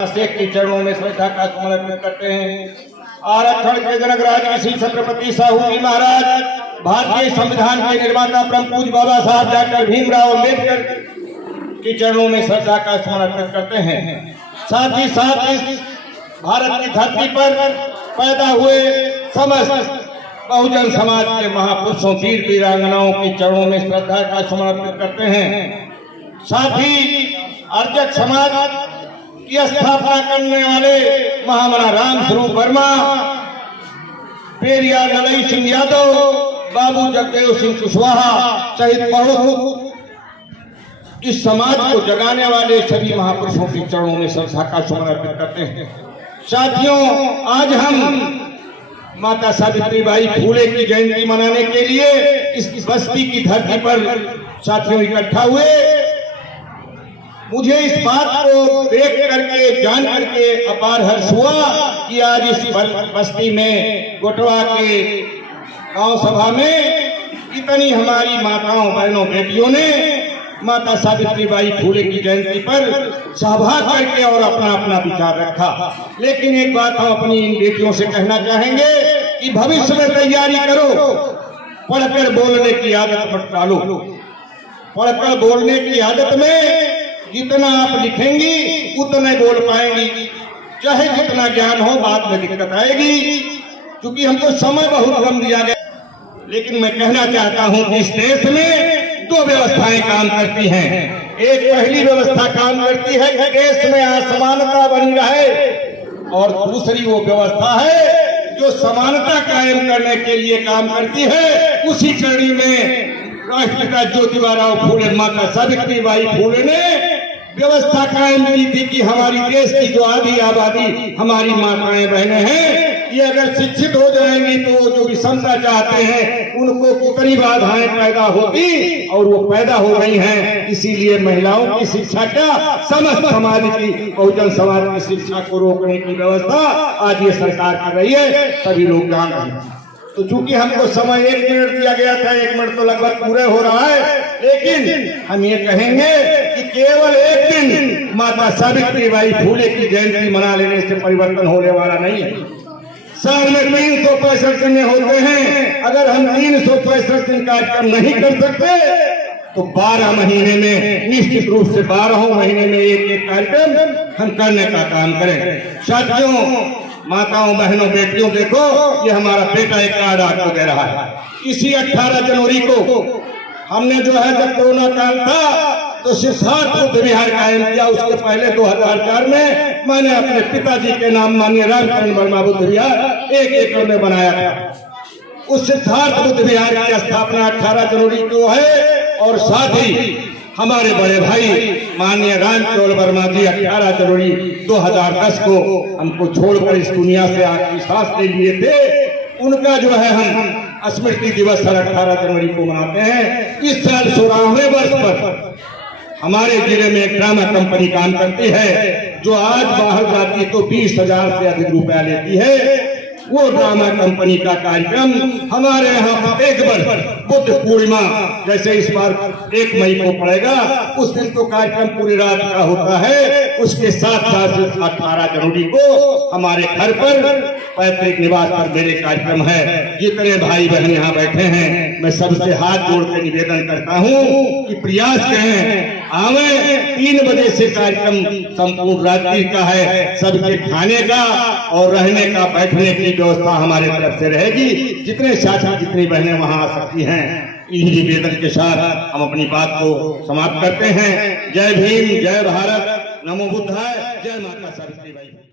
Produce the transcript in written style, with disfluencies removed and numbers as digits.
शेख के चरणों में श्रद्धा का समर्पण करते हैं। आरक्षण के जनक राज श्री छत्रपति साहू जी महाराज, भारतीय संविधान के निर्माता परम पूज्य बाबा साहब डॉक्टर भीमराव अम्बेडकर के चरणों में श्रद्धा का समर्पण करते हैं। साथ ही साथ इस भारत की धरती पर पैदा हुए समस्त बहुजन समाज के महापुरुषों वीर वीरांगनाओं के चरणों में श्रद्धा का समर्पण करते हैं। साथ ही अर्जक समाज की स्थापना करने वाले महामना राम स्वरूप वर्मा, पेरियार लड़ई सिंह यादव, बाबू जगदेव सिंह कुशवाहा सहित बहुत इस समाज को जगाने वाले सभी महापुरुषों के चरणों में श्रद्धा का समर्पण करते हैं। साथियों, आज हम माता सावित्रीबाई फूले की जयंती मनाने के लिए इस बस्ती की धरती पर साथियों इकट्ठा हुए। मुझे इस बात को देख करके जान करके अपार हर्ष हुआ कि आज इस बस्ती में गोटवा के गांव सभा में इतनी हमारी माताओं बहनों बेटियों ने माता सावित्रीबाई फूले की जयंती पर सभा करके और अपना अपना विचार रखा। लेकिन एक बात हम अपनी इन बेटियों से कहना चाहेंगे कि भविष्य में तैयारी करो, पढ़कर बोलने की आदत मत डालो। पढ़कर बोलने की आदत में जितना आप लिखेंगी उतने बोल पाएंगी, चाहे जितना ज्ञान हो बाद में दिक्कत आएगी, क्योंकि हमको समय बहुत कम दिया गया। लेकिन मैं कहना चाहता हूं कि इस देश में दो व्यवस्थाएं काम करती हैं। एक पहली व्यवस्था काम करती है कि देश में असमानता बनी रहे, और दूसरी वो व्यवस्था है जो समानता कायम करने के लिए काम करती है। उसी कड़ी में राष्ट्रपिता ज्योतिबा फूले, माता सावित्रीबाई फूले ने व्यवस्था कायम की थी कि हमारी देश की जो आधी आबादी हमारी माताएं बहनें हैं, ये अगर शिक्षित हो जाएंगी तो जो विषमता चाहते हैं उनको कितनी बाधाएं पैदा होती, और वो पैदा हो रही हैं। इसीलिए महिलाओं की शिक्षा क्या, समस्त समाज की, बहुजन समाज की शिक्षा को रोकने की व्यवस्था आज ये सरकार कर रही है, सभी लोग जान रहे हैं। तो चूंकि हमको समय 1 मिनट दिया गया था, 1 मिनट तो लगभग पूरे हो रहा है, लेकिन हम ये कहेंगे कि केवल एक दिन माता सावित्रीबाई फूले की जयंती मना लेने से परिवर्तन होने वाला नहीं है। साल में 365 दिन होते हैं। अगर हम 365 दिन कार्यक्रम नहीं कर सकते तो 12 महीने में निश्चित रूप से 12 महीने में एक कार्यक्रम हम करने का काम करें। साथियों, माताओं बहनों बेटियों, देखो ये हमारा बेटा एक कार्ड आपको दे रहा है। इसी 18 जनवरी को हमने जो है, जब कोरोना काल था तो सिद्धार्थ बुद्ध विहार कायम किया। उसके पहले 2004 में मैंने अपने पिताजी के नाम माननीय रामचंद्र वर्मा बुद्ध विहार 1 एकड़ में बनाया था। उस सिद्धार्थ बुद्ध विहार की स्थापना 18 जनवरी को है, और साथ ही हमारे बड़े भाई माननीय रामचंद्र वर्मा जी 18 जनवरी 2010 को हमको छोड़कर इस दुनिया से आखिरी सांस ले लिए थे। उनका जो है हम स्मृति दिवस 18 जनवरी को मनाते हैं। इस साल 16वें वर्ष पर हमारे जिले में एक ड्रामा कंपनी काम करती है, जो आज बाहर जाती तो 20,000 से अधिक रुपया लेती है। वो ड्रामा कंपनी का कार्यक्रम हमारे यहाँ प्रत्येक वर्ष बुद्ध पूर्णिमा, जैसे इस बार 1 मई को पड़ेगा, उस दिन तो कार्यक्रम पूरी रात का होता है। उसके साथ 18 जनवरी को हमारे घर पर पैतृक निवास पर मेरे कार्यक्रम है। जितने भाई बहन यहाँ बैठे हैं, मैं सबसे हाथ जोड़ के निवेदन करता हूँ कि प्रयास करें, आवे। 3 बजे से कार्यक्रम संपूर्ण रात्रि का है। सबके खाने का और रहने का, बैठने की व्यवस्था हमारे तरफ से रहेगी। जितने साथी जितनी बहनें वहाँ आ सकती हैं, इन निवेदन के साथ हम अपनी बात को समाप्त करते हैं। जय भीम, जय भारत, नमो बुद्धाय, जय माता सावित्रीबाई।